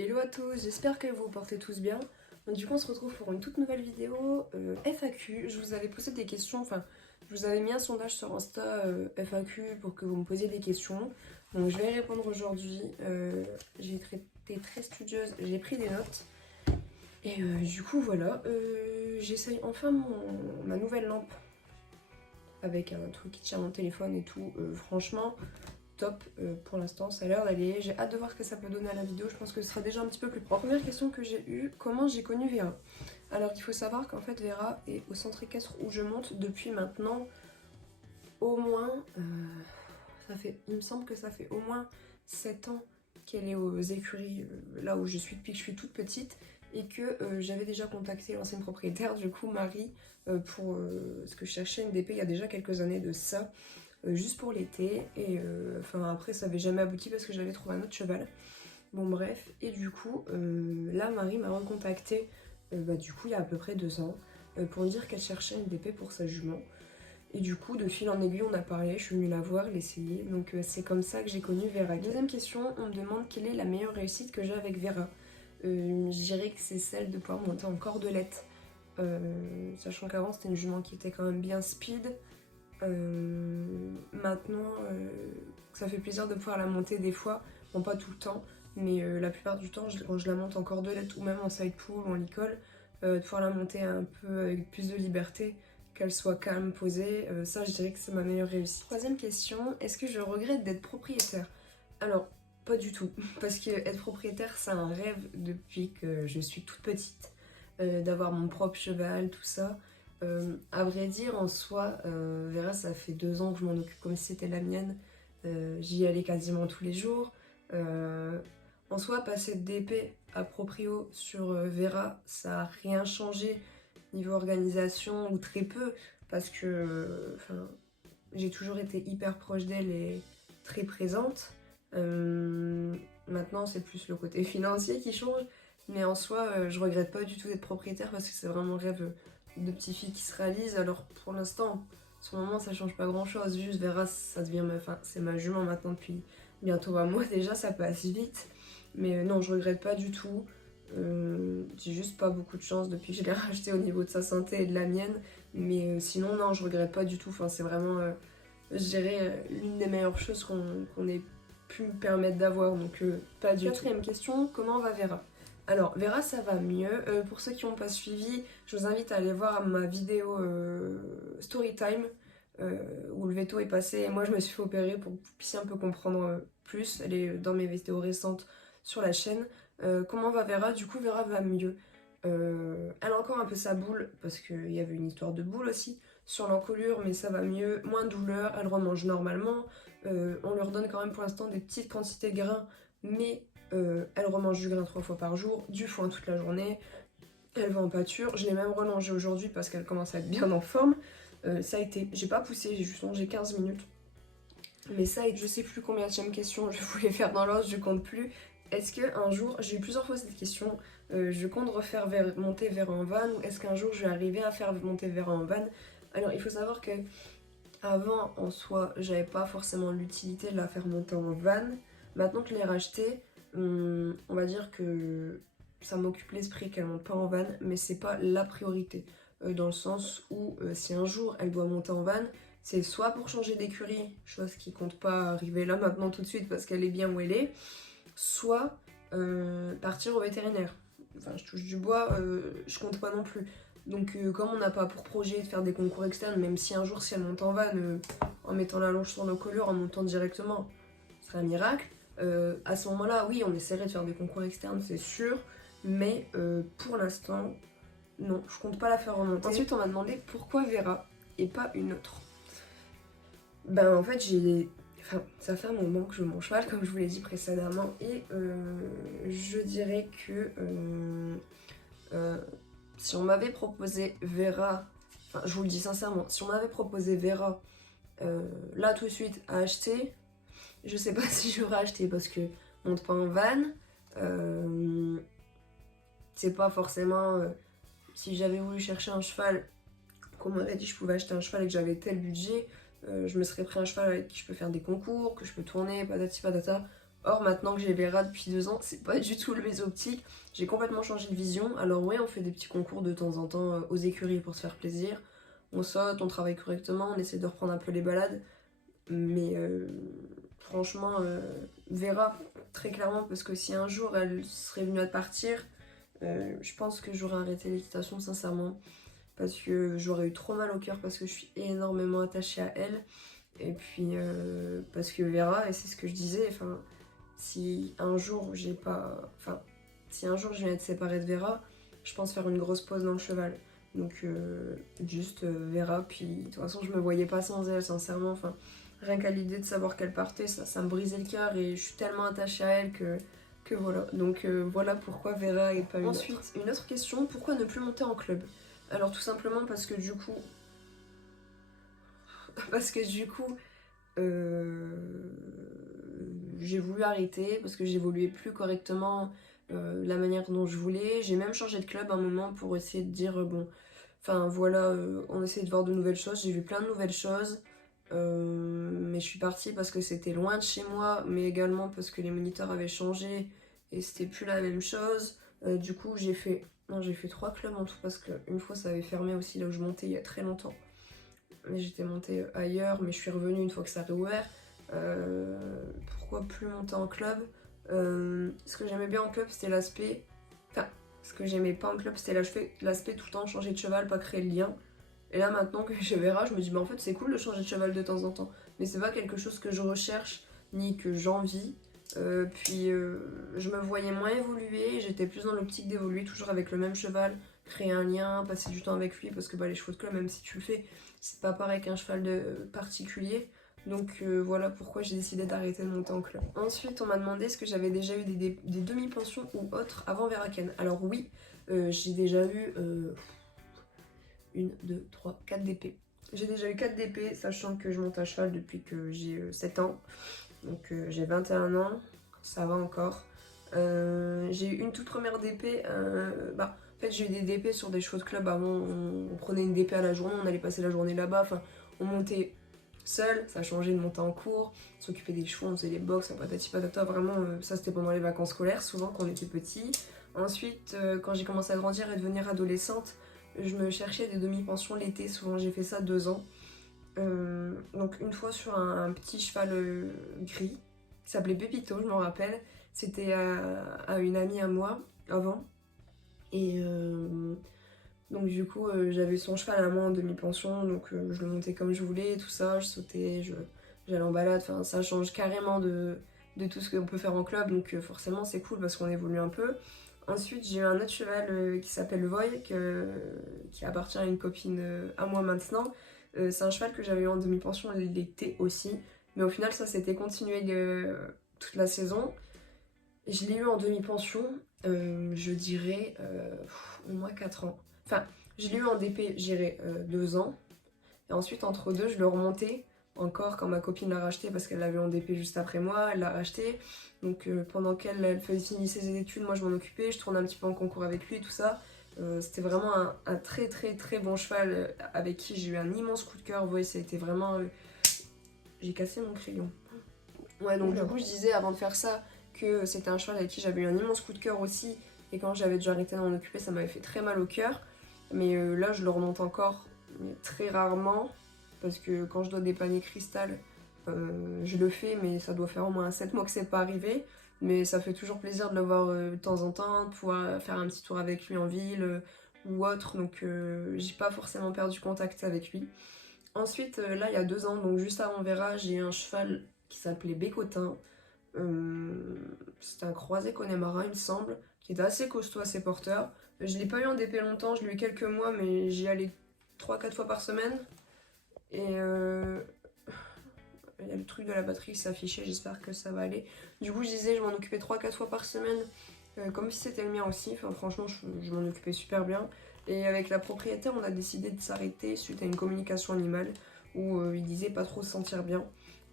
Hello à tous, j'espère que vous vous portez tous bien. Donc, du coup on se retrouve pour une toute nouvelle vidéo FAQ. Je vous avais posé des questions, enfin je vous avais mis un sondage sur Insta FAQ pour que vous me posiez des questions. Donc je vais y répondre aujourd'hui. J'ai été très studieuse, j'ai pris des notes. Et du coup voilà, j'essaye enfin ma nouvelle lampe avec un truc qui tient mon téléphone et tout. Franchement top pour l'instant, ça a l'air d'aller. J'ai hâte de voir ce que ça peut donner à la vidéo, je pense que ce sera déjà un petit peu plus propre. Première question que j'ai eue, comment j'ai connu Vera? Alors il faut savoir qu'en fait Vera est au centre équestre où je monte depuis maintenant au moins, il me semble que ça fait au moins 7 ans qu'elle est aux écuries, là où je suis depuis que je suis toute petite, et que j'avais déjà contacté l'ancienne propriétaire, du coup Marie, pour ce que je cherchais une DP il y a déjà quelques années de ça. Juste pour l'été, et enfin après ça avait jamais abouti parce que j'avais trouvé un autre cheval. Bon bref, et du coup là Marie m'a recontacté du coup il y a à peu près 2 ans pour me dire qu'elle cherchait une DP pour sa jument. Et du coup de fil en aiguille on a parlé, je suis venue la voir, l'essayer, donc c'est comme ça que j'ai connu Vera. Deuxième question, on me demande quelle est la meilleure réussite que j'ai avec Vera. Je dirais que c'est celle de pouvoir monter en cordelette, sachant qu'avant c'était une jument qui était quand même bien speed. Maintenant, ça fait plaisir de pouvoir la monter des fois, bon pas tout le temps, mais la plupart du temps, quand je la monte en cordelette ou même en side pull ou en licol, de pouvoir la monter un peu avec plus de liberté, qu'elle soit calme, posée, ça je dirais que c'est ma meilleure réussite. Troisième question, est-ce que je regrette d'être propriétaire? Alors, pas du tout, parce que être propriétaire c'est un rêve depuis que je suis toute petite, d'avoir mon propre cheval, tout ça. À vrai dire, en soi, Vera, ça fait 2 ans que je m'en occupe comme si c'était la mienne. J'y allais quasiment tous les jours. En soi, passer de DP à proprio sur Vera, ça n'a rien changé niveau organisation ou très peu, parce que j'ai toujours été hyper proche d'elle et très présente. Maintenant, c'est plus le côté financier qui change, mais en soi, je regrette pas du tout d'être propriétaire parce que c'est vraiment le rêve de petite fille qui se réalise. Alors pour l'instant, sur le moment, ça change pas grand chose. Juste Vera, ça devient c'est ma jument maintenant depuis bientôt un mois déjà, ça passe vite. Mais non, je regrette pas du tout. J'ai juste pas beaucoup de chance depuis que je l'ai racheté au niveau de sa santé et de la mienne. Mais sinon, non, je regrette pas du tout. Enfin, c'est vraiment, je dirais, l'une des meilleures choses qu'on ait pu me permettre d'avoir. Donc, pas du tout. Quatrième question, comment va Vera? Alors, Vera, ça va mieux. Pour ceux qui n'ont pas suivi, je vous invite à aller voir ma vidéo Storytime où le veto est passé et moi je me suis fait opérer pour que vous puissiez un peu comprendre plus. Elle est dans mes vidéos récentes sur la chaîne. Comment va Vera? Du coup, Vera va mieux. Elle a encore un peu sa boule parce qu'il y avait une histoire de boule aussi sur l'encolure, mais ça va mieux. Moins de douleur, elle remange normalement. On leur donne quand même pour l'instant des petites quantités de grains, mais elle remange du grain 3 fois par jour, du foin toute la journée, elle va en pâture. Je l'ai même relangée aujourd'hui parce qu'elle commence à être bien en forme. Ça a été, j'ai pas poussé, j'ai juste mangé 15 minutes. Mais ça, je sais plus combien de question je voulais faire dans l'ordre, je compte plus. Est-ce qu'un jour, j'ai eu plusieurs fois cette question, je compte refaire monter Vera en van, ou est-ce qu'un jour je vais arriver à faire monter Vera en van? Alors il faut savoir que avant, en soi, j'avais pas forcément l'utilité de la faire monter en van. Maintenant que je l'ai racheté, on va dire que ça m'occupe l'esprit qu'elle monte pas en van, mais c'est pas la priorité. Dans le sens où si un jour elle doit monter en van, c'est soit pour changer d'écurie, chose qui compte pas arriver là maintenant tout de suite parce qu'elle est bien où elle est, soit partir au vétérinaire. Enfin, je touche du bois, je compte pas non plus. Donc comme on n'a pas pour projet de faire des concours externes, même si un jour si elle monte en van, en mettant la longe sur nos collures, en montant directement, ce serait un miracle. À ce moment-là, oui, on essaierait de faire des concours externes, c'est sûr, mais pour l'instant, non, je compte pas la faire remonter. Ensuite, on m'a demandé pourquoi Vera et pas une autre. Ben en fait, ça fait un moment que je veux mon cheval, comme je vous l'ai dit précédemment, et je dirais que si on m'avait proposé Vera, enfin je vous le dis sincèrement, si on m'avait proposé Vera là tout de suite à acheter, je sais pas si j'aurais acheté parce que on monte pas en van, c'est pas forcément, si j'avais voulu chercher un cheval, comme on m'avait dit je pouvais acheter un cheval et que j'avais tel budget, je me serais pris un cheval avec qui je peux faire des concours, que je peux tourner, patati patata. Or maintenant que j'ai Vera depuis 2 ans, c'est pas du tout le mes optiques. J'ai complètement changé de vision. Alors ouais, on fait des petits concours de temps en temps aux écuries pour se faire plaisir. On saute, on travaille correctement, on essaie de reprendre un peu les balades. Mais franchement, Vera, très clairement, parce que si un jour elle serait venue à partir, je pense que j'aurais arrêté l'équitation sincèrement. Parce que j'aurais eu trop mal au cœur, parce que je suis énormément attachée à elle. Et puis parce que Vera, et c'est ce que je disais, enfin, si un jour j'ai pas. Enfin, si un jour je viens être séparée de Vera, je pense faire une grosse pause dans le cheval. Donc juste Vera, puis de toute façon je me voyais pas sans elle, sincèrement. Enfin, rien qu'à l'idée de savoir qu'elle partait, ça me brisait le cœur et je suis tellement attachée à elle que voilà. Donc voilà pourquoi Vera et pas une autre. Ensuite, une autre question, pourquoi ne plus monter en club? Alors tout simplement parce que du coup... parce que du coup... j'ai voulu arrêter parce que j'évoluais plus correctement la manière dont je voulais. J'ai même changé de club un moment pour essayer de dire bon, enfin voilà, on essaie de voir de nouvelles choses. J'ai vu plein de nouvelles choses, mais je suis partie parce que c'était loin de chez moi, mais également parce que les moniteurs avaient changé et c'était plus la même chose. Du coup, j'ai fait 3 clubs en tout parce qu'une fois ça avait fermé aussi là où je montais il y a très longtemps. Mais j'étais montée ailleurs, mais je suis revenue une fois que ça a réouvert. Pourquoi plus monter en club? Ce que j'aimais bien en club, c'était l'aspect... Enfin, ce que j'aimais pas en club, c'était l'aspect tout le temps changer de cheval, pas créer le lien. Et là, maintenant que j'ai Vera, je me dis, bah en fait, c'est cool de changer de cheval de temps en temps. Mais c'est pas quelque chose que je recherche, ni que j'envie. Je me voyais moins évoluer, j'étais plus dans l'optique d'évoluer toujours avec le même cheval, créer un lien, passer du temps avec lui, parce que bah, les chevaux de club, même si tu le fais, c'est pas pareil qu'un cheval particulier. Donc voilà pourquoi j'ai décidé d'arrêter de monter en club. Ensuite, on m'a demandé est-ce que j'avais déjà eu des demi-pensions ou autres avant Veraken. Alors oui, j'ai déjà eu 1, 2, 3, 4 DP. J'ai déjà eu 4 DP, sachant que je monte à cheval depuis que j'ai 7 ans. Donc j'ai 21 ans, ça va encore. J'ai eu une toute première DP, en fait j'ai eu des DP sur des chevaux de club avant, on prenait une DP à la journée, on allait passer la journée là-bas, enfin on montait seul, ça changeait de monter en cours, on s'occupait des chevaux, on faisait les box, patati patata, vraiment ça c'était pendant les vacances scolaires, souvent quand on était petit. Ensuite quand j'ai commencé à grandir et devenir adolescente, je me cherchais des demi-pensions l'été, souvent j'ai fait ça 2 ans. Donc une fois sur un petit cheval gris qui s'appelait Pépito, je m'en rappelle. C'était à une amie à moi avant. Et donc du coup j'avais son cheval à moi en demi-pension, donc je le montais comme je voulais, tout ça, je sautais, j'allais en balade, enfin ça change carrément de tout ce qu'on peut faire en club, donc forcément c'est cool parce qu'on évolue un peu. Ensuite j'ai eu un autre cheval qui s'appelle Voy, qui appartient à une copine à moi maintenant. C'est un cheval que j'avais eu en demi-pension l'été aussi, mais au final ça s'était continué toute la saison. Je l'ai eu en demi-pension, je dirais au moins 4 ans. Enfin, je l'ai eu en DP, je dirais 2 ans. Et ensuite, entre deux, je le remontais encore quand ma copine l'a racheté parce qu'elle l'avait en DP juste après moi, elle l'a racheté. Donc pendant qu'elle finissait ses études, moi je m'en occupais, je tournais un petit peu en concours avec lui, tout ça. C'était vraiment un très très très bon cheval avec qui j'ai eu un immense coup de cœur. Vous voyez, ça a été vraiment... J'ai cassé mon crayon. Ouais, donc du coup je disais avant de faire ça que c'était un cheval avec qui j'avais eu un immense coup de cœur aussi. Et quand j'avais déjà arrêté d'en occuper, ça m'avait fait très mal au cœur. Mais là je le remonte encore, mais très rarement. Parce que quand je dois dépanner Cristal, je le fais, mais ça doit faire au moins 7 mois que c'est pas arrivé. Mais ça fait toujours plaisir de le voir de temps en temps, de pouvoir faire un petit tour avec lui en ville ou autre. Donc j'ai pas forcément perdu contact avec lui. Ensuite, là il y a 2 ans, donc juste avant Vera, j'ai eu un cheval qui s'appelait Bécotin. C'était un croisé Connemara, il me semble, qui était assez costaud, assez porteur. Je l'ai pas eu en DP longtemps, je l'ai eu quelques mois, mais j'y allais 3-4 fois par semaine. Et il y a le truc de la batterie qui s'affichait, j'espère que ça va aller. Du coup, je disais, je m'en occupais 3-4 fois par semaine, comme si c'était le mien aussi. Enfin, franchement, je m'en occupais super bien. Et avec la propriétaire, on a décidé de s'arrêter suite à une communication animale où il disait pas trop se sentir bien.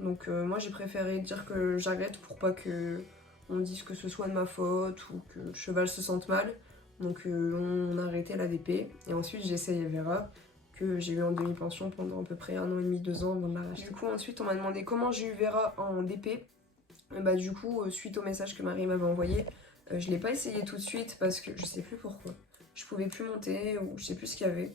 Donc moi, j'ai préféré dire que j'arrête pour pas que on dise que ce soit de ma faute ou que le cheval se sente mal. Donc on a arrêté la DP. Et ensuite, j'ai essayé Vera, que j'ai eu en demi-pension pendant à peu près 1 an et demi, 2 ans avant de la racheter. Du coup, ensuite, on m'a demandé comment j'ai eu Vera en DP. Bah du coup, suite au message que Marie m'avait envoyé, je l'ai pas essayé tout de suite parce que je sais plus pourquoi. Je pouvais plus monter ou je sais plus ce qu'il y avait.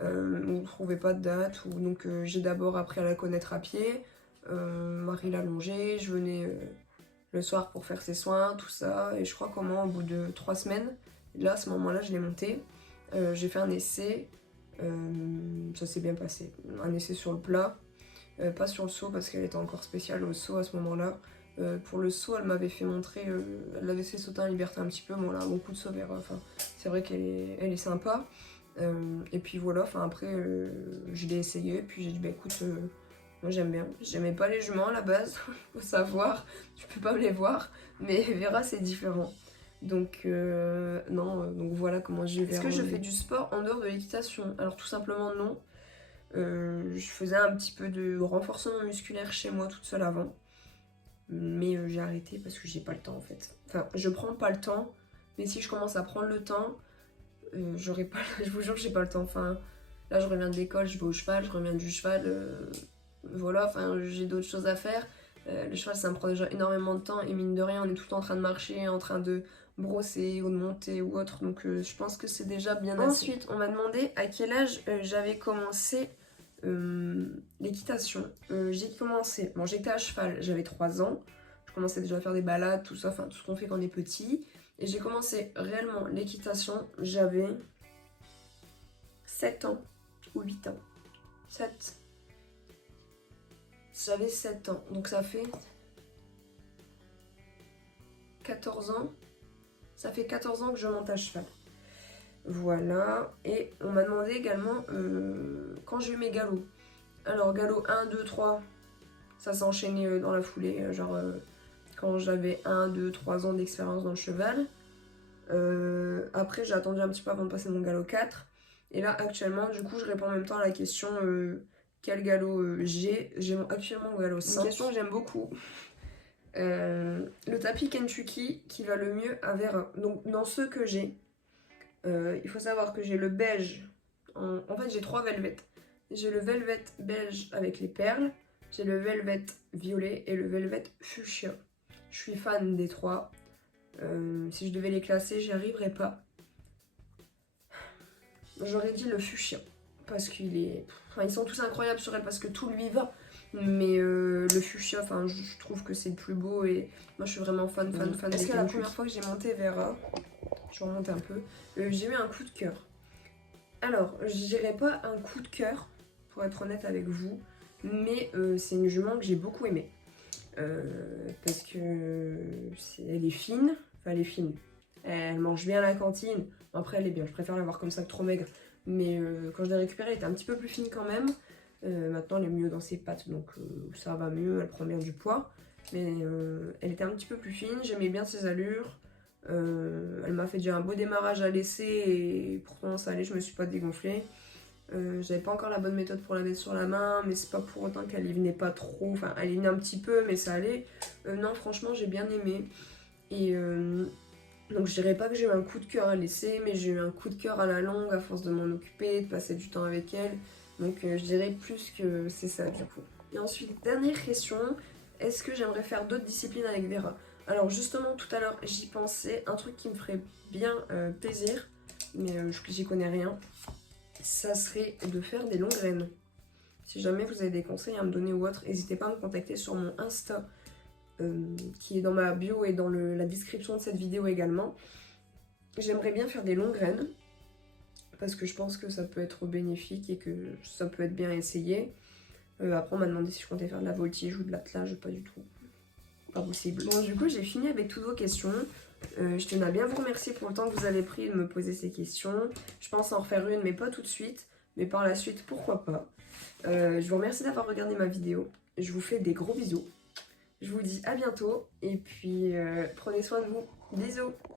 On ne trouvait pas de date, ou donc j'ai d'abord appris à la connaître à pied. Marie l'a longée, je venais le soir pour faire ses soins, tout ça, et je crois qu'au moins au bout de 3 semaines, là à ce moment-là je l'ai montée. J'ai fait un essai, ça s'est bien passé. Un essai sur le plat, pas sur le seau parce qu'elle était encore spéciale au seau à ce moment-là. Pour le saut, elle m'avait fait montrer, elle l'avait fait sauter en liberté un petit peu. Bon, là, un bon coup de saut vers. Enfin, c'est vrai elle est sympa. Et puis voilà, enfin après, je l'ai essayé. Puis j'ai dit, bah écoute, moi j'aime bien. J'aimais pas les juments à la base, faut savoir. Tu peux pas me les voir. Mais Vera, c'est différent. Donc, non, donc voilà comment j'ai Vera. Est-ce que je fais du sport en dehors de l'équitation? Alors, tout simplement, non. Je faisais un petit peu de renforcement musculaire chez moi toute seule avant. Mais j'ai arrêté parce que j'ai pas le temps en fait. Enfin, je prends pas le temps, mais si je commence à prendre le temps, j'aurai pas. Je vous jure que j'ai pas le temps. Enfin, là je reviens de l'école, je vais au cheval, je reviens du cheval. Voilà, enfin j'ai d'autres choses à faire. Le cheval ça me prend déjà énormément de temps et mine de rien on est tout le temps en train de marcher, en train de brosser ou de monter ou autre. Donc je pense que c'est déjà bien assez. Ensuite, on m'a demandé à quel âge j'avais commencé l'équitation. J'ai commencé, bon j'étais à cheval, j'avais 3 ans, je commençais déjà à faire des balades, tout ça, enfin tout ce qu'on fait quand on est petit. Et j'ai commencé réellement l'équitation, j'avais 7 ans ou 8 ans. 7. J'avais 7 ans, donc ça fait 14 ans. Ça fait 14 ans que je monte à cheval. Voilà, et on m'a demandé également quand j'ai eu mes galops. Alors galop 1, 2, 3, ça s'est enchaîné dans la foulée, genre quand j'avais 1, 2, 3 ans d'expérience dans le cheval. Après j'ai attendu un petit peu avant de passer mon galop 4. Et là actuellement, du coup je réponds en même temps à la question quel galop j'ai. J'ai actuellement mon galop 5. Une question que j'aime beaucoup. Le tapis Kentucky qui va le mieux à Vera. Donc dans ceux que j'ai, il faut savoir que j'ai le beige, en fait j'ai 3 velvets. J'ai le velvet beige avec les perles, j'ai le velvet violet et le velvet fuchsia. Je suis fan des 3. Si je devais les classer, j'y arriverais pas. J'aurais dit le fuchsia parce qu'il est... Enfin, ils sont tous incroyables sur elle parce que tout lui va. Mais le fuchsia, enfin, je trouve que c'est le plus beau et moi je suis vraiment fan. Est-ce que la première fois que j'ai monté Vera, je remonte un peu, j'ai eu un coup de cœur. Alors, je dirais pas un coup de cœur, pour être honnête avec vous, mais c'est une jument que j'ai beaucoup aimée. Parce que elle est fine, enfin elle est fine, elle mange bien à la cantine, après elle est bien, je préfère la voir comme ça que trop maigre, mais quand je l'ai récupérée elle était un petit peu plus fine quand même. Maintenant elle est mieux dans ses pattes, donc ça va mieux, elle prend bien du poids, mais elle était un petit peu plus fine, j'aimais bien ses allures. Elle m'a fait déjà un beau démarrage à l'essai et pourtant ça allait, je me suis pas dégonflée. J'avais pas encore la bonne méthode pour la mettre sur la main, mais c'est pas pour autant qu'elle y venait pas trop, enfin elle y venait un petit peu mais ça allait. Non franchement j'ai bien aimé. Et donc je dirais pas que j'ai eu un coup de cœur à l'essai, mais j'ai eu un coup de cœur à la longue à force de m'en occuper, de passer du temps avec elle. Donc je dirais plus que c'est ça du coup. Et ensuite dernière question, est-ce que j'aimerais faire d'autres disciplines avec Vera? Alors justement tout à l'heure j'y pensais, un truc qui me ferait bien plaisir, mais j'y connais rien, ça serait de faire des longues graines. Si jamais vous avez des conseils à me donner ou autre, n'hésitez pas à me contacter sur mon Insta qui est dans ma bio et dans la description de cette vidéo également. J'aimerais bien faire des longues graines parce que je pense que ça peut être bénéfique et que ça peut être bien essayé. Après on m'a demandé si je comptais faire de la voltige ou de l'attelage, pas du tout. Pas possible. Bon du coup j'ai fini avec toutes vos questions. Je tenais à bien vous remercier pour le temps que vous avez pris de me poser ces questions. Je pense en refaire une mais pas tout de suite. Mais par la suite pourquoi pas. Je vous remercie d'avoir regardé ma vidéo. Je vous fais des gros bisous. Je vous dis à bientôt et puis prenez soin de vous. Bisous.